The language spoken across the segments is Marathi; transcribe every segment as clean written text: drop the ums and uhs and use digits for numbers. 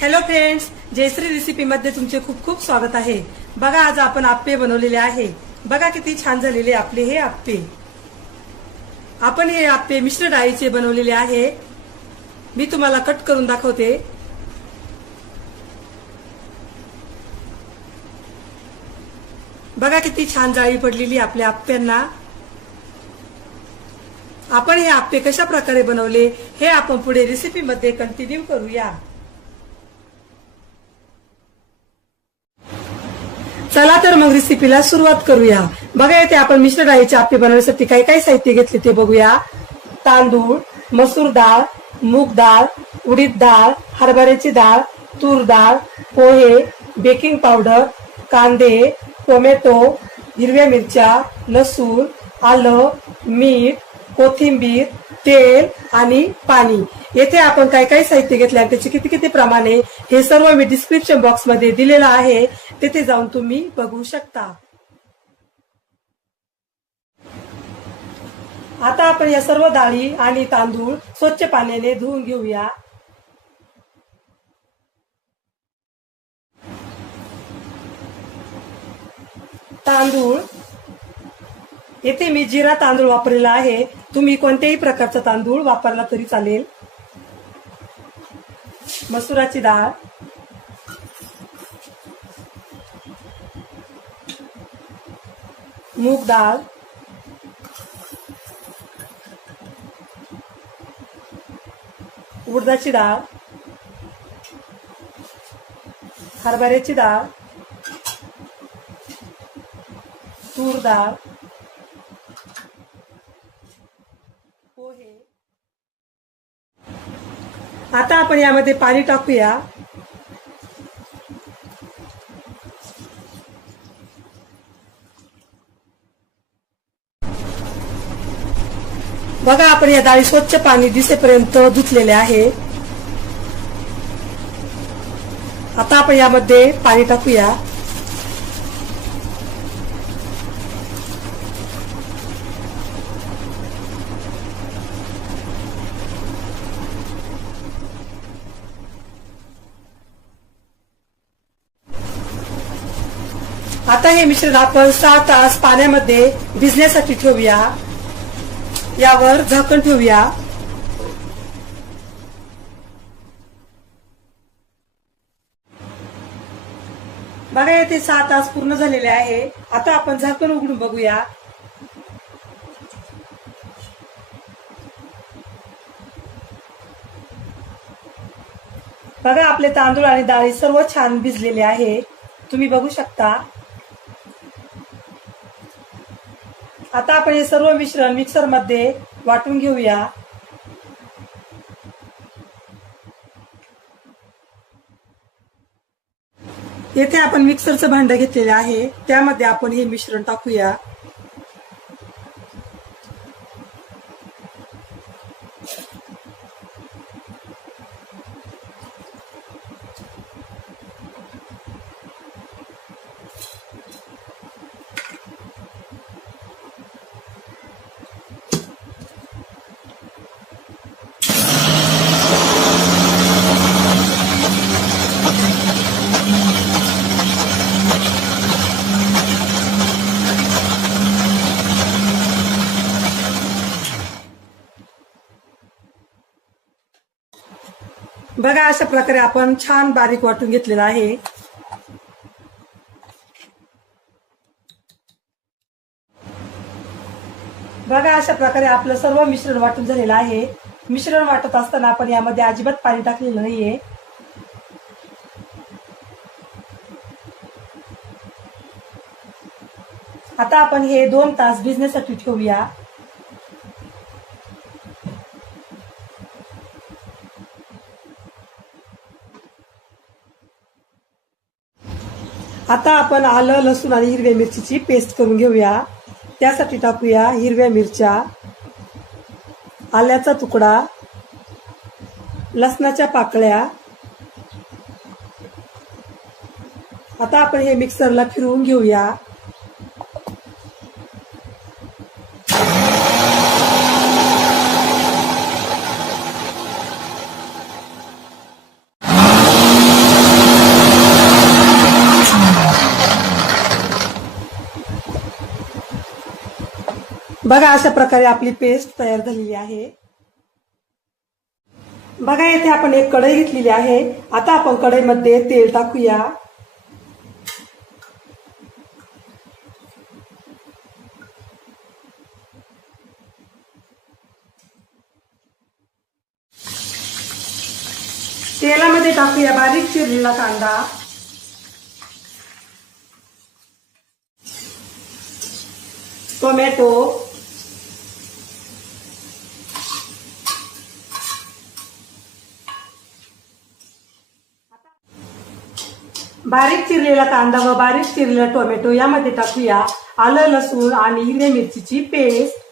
हॅलो फ्रेंड्स, जयश्री रेसिपी मध्ये तुमचे खूप खूप स्वागत आहे। बघा, आज आपण आप्पे बनवलेले आहे। बघा किती छान झालेले आपले हे आप्पे। आपण हे आप्पे मिश्र डाळीचे बनवलेले आहे। मी तुम्हाला कट करून दाखवते। बघा किती छान जाळी पडलेली आपल्या आप्प्यांना। आपण हे आप्पे कशा प्रकारे बनवले हे आपण पुढे रेसिपी मध्ये कंटिन्यू करूया। चला तर मग रेसिपीला सुरुवात करूया। बघा, इथे आपण मिश्र डाळीचे आप्पे बनवण्यासाठी काय काय साहित्य घेतले ते बघूया। तांदूळ, मसूर डाळ, मूग डाळ, उडीद डाळ, हरभऱ्याची डाळ, तूर डाळ, पोहे, बेकिंग पावडर, कांदे, टोमॅटो, हिरव्या मिरच्या, लसूण, आलं, मीठ, कोथिंबीर, तेल आणि पाणी। येथे आपण काय काय साहित्य घेतले आणि त्याचे किती किती प्रमाणे हे सर्व मी डिस्क्रिप्शन बॉक्स मध्ये दिलेलं आहे, तिथे जाऊन तुम्ही बघू शकता। आता आपण या सर्व डाळी आणि तांदूळ स्वच्छ पाण्याने धुवून घेऊया। तांदूळ येथे मी जिरा तांदूळ वापरलेला आहे। तुम्ही कोणत्याही प्रकारचा तांदूळ वापरला तरी चालेल। मसुराची डाळ, मूग डाळ, उडदाची डाळ, हरभऱ्याची डाळ, तूर डाळ, पोहे। आता आपण यामध्ये पाणी टाकूया। बघा, आपण या डाळी स्वच्छ पाणी दिसेपर्यंत धुतलेले आहे। आता आपण यामध्ये पाणी टाकूया। आता हे मिश्रण आपण 6 तास पाण्यामध्ये भिजण्यासाठी ठेवूया। यावर झाकण ठेवूया। बघा, येथे 6 तास पूर्ण झालेले आहे। आता आपण झाकण उघडून बघूया। बघा, आपले तांदूळ आणि डाळी सर्व छान भिजलेले आहे, तुम्ही बघू शकता। आता आपण हे सर्व मिश्रण मिक्सर मध्ये वाटून घेऊया। येथे आपण मिक्सरचं भांडं घेतलेलं आहे, त्यामध्ये आपण हे मिश्रण टाकूया। बघा, अशा प्रकारे आपण छान बारीक वाटून घेतलेला आहे। बघा, अशा प्रकारे आपलं सर्व मिश्रण वाटून झालेलं आहे। मिश्रण वाटत असताना आपण यामध्ये अजिबात पाणी टाकलेलं नाहीये। आता आपण हे 2 तास भिजण्यासाठी ठेवूया। आता आपण आलं, लसूण आणि हिरव्या मिरचीची पेस्ट करून घेऊया। त्यासाठी टाकूया हिरव्या मिरच्या, आल्याचा तुकडा, लसणाच्या पाकळ्या। आता आपण हे मिक्सरला फिरवून घेऊया। बघा अशा प्रकारे आपली पेस्ट तयार झालेली आहे. बघा येथे आपण एक कढई घेतलेली आहे. आता आपण कढईमध्ये तेल टाकूया. तेलामध्ये टाकूया बारीक चिरलेला कांदा, टोमॅटो, बारीक चिरलेला कांदा व बारीक चिरलेला टोमॅटो यामध्ये टाकूया आलं, लसूण आणि हिरव्या मिरचीची पेस्ट.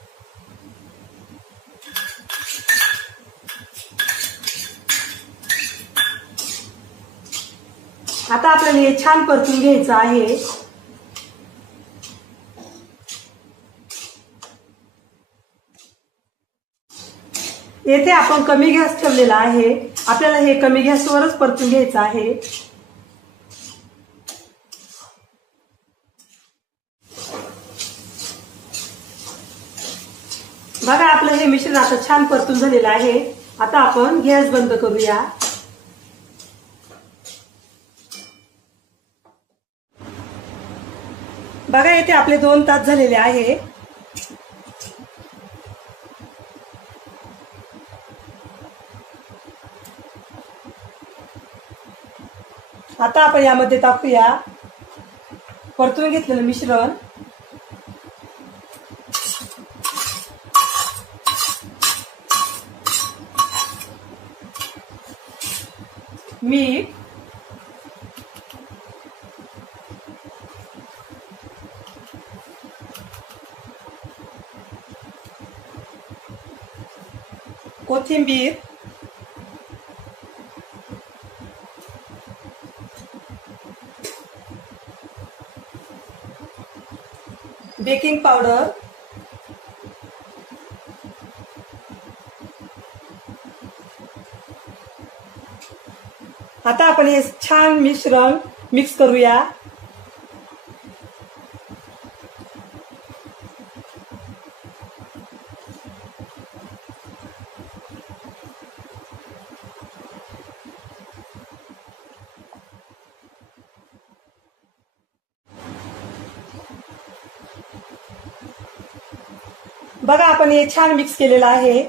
आता आपल्याला हे छान परतून घ्यायचं आहे. येथे आपण कमी गॅस ठेवलेला आहे. आपल्याला हे कमी गॅसवरच परतून घ्यायचं आहे. बघा आपलं हे मिश्रण आता छान परतून झालेलं आहे. आता आपण गॅस बंद करूया. बघा येथे आपले 2 तास झालेले आहे. आता आपण यामध्ये टाकूया परतून घेतलेलं मिश्रण. मीठ, कोथिंबीर, बेकिंग पावडर, आता आपण हे छान मिश्रण मिक्स करूया. बघा आपण हे छान मिक्स केलेलं आहे.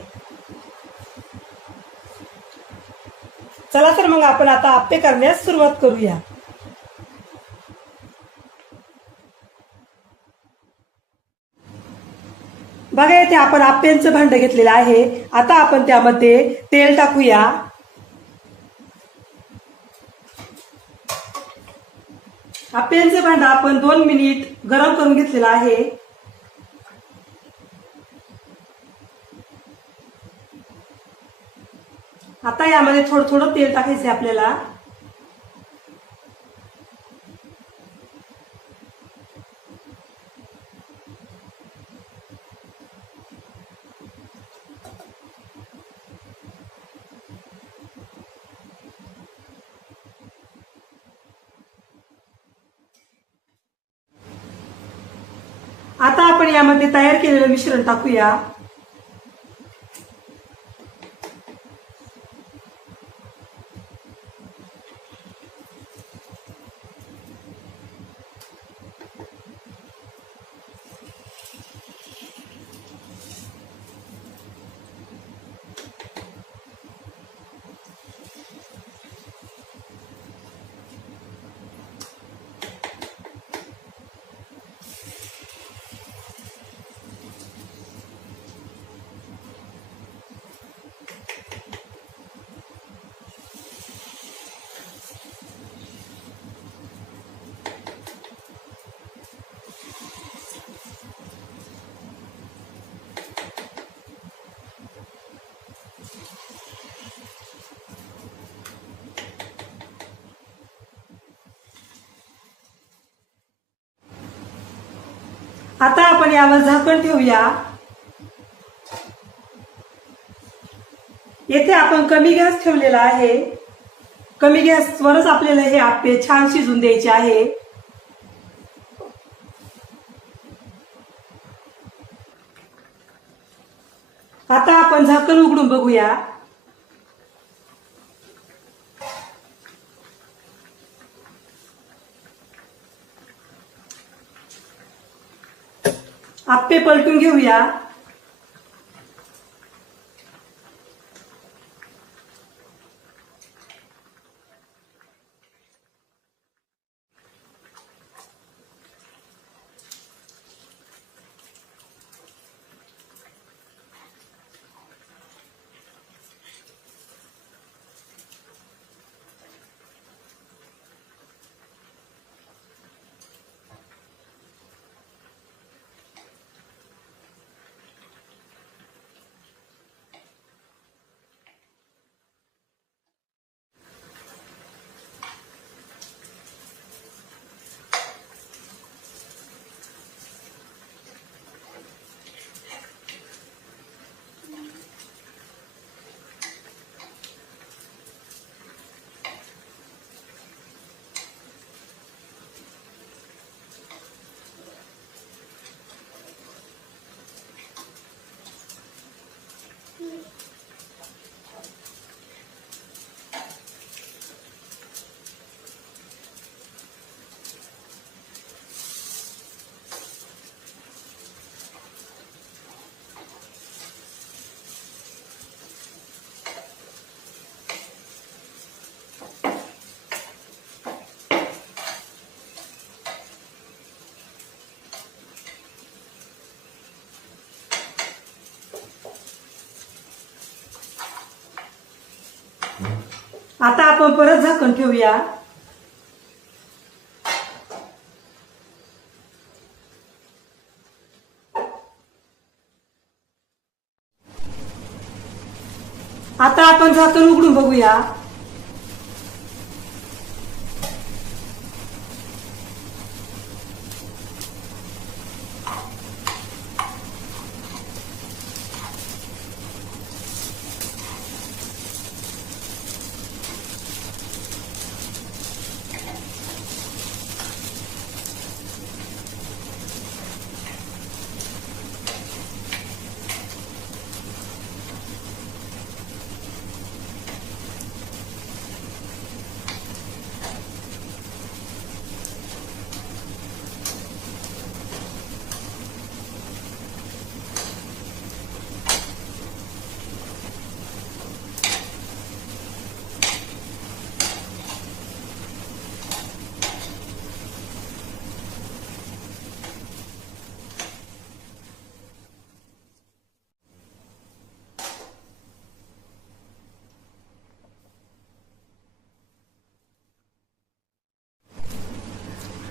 चला तर मग आपण आता आप्पे करण्यास सुरुवात करूया. बघा येथे आपण आप्प्यांचं भांड घेतलेलं आहे. आता आपण त्यामध्ये तेल टाकूया. आप्प्यांचं भांड आपण 2 मिनिट गरम करून घेतलेलं आहे. आता यामध्ये थोडं थोडं तेल टाकायचं आपल्याला. आता आपण यामध्ये तयार केलेलं मिश्रण टाकूया. आता आपण यावर झाकण ठेवूया. येथे आपण कमी गॅस ठेवलेला आहे. कमी गॅसवरच आपल्याला हे आप्पे छान शिजून द्यायचे आहे. आपण झाकण उघडून बघूया. आप्पे पलटून घेऊया. आता आपण परत झाकण ठेवूया. आता आपण झाकण उघडून बघूया.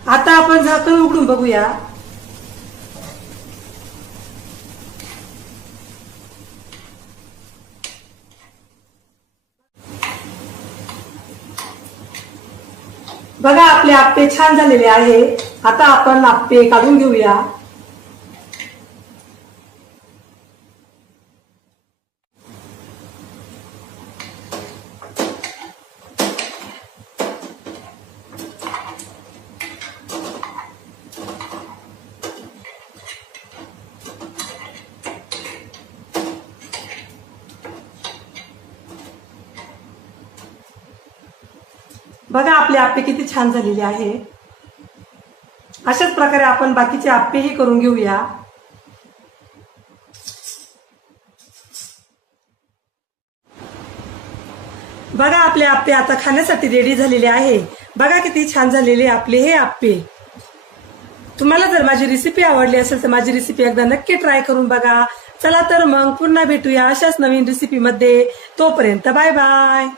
आता आपण झाकण उघडून बघूया. बघा आपले आप्पे छान झालेले आहे. आता आपण आप्पे काढून घेऊया. बघा आपले आप्पे किती छान झालेले आहे. अशाच प्रकारे आपण बाकीचे आप्पेही करून घेऊया. बघा आपले आप्पे आता खाण्यासाठी रेडी झालेले आहे. बघा किती छान झालेले आपले हे आप्पे. तुम्हाला जर माझी रेसिपी आवडली असेल तर माझी रेसिपी एकदा नक्की ट्राय करून बघा. चला तर मग पुन्हा भेटूया अशाच नवीन रेसिपी मध्ये. तोपर्यंत बाय बाय.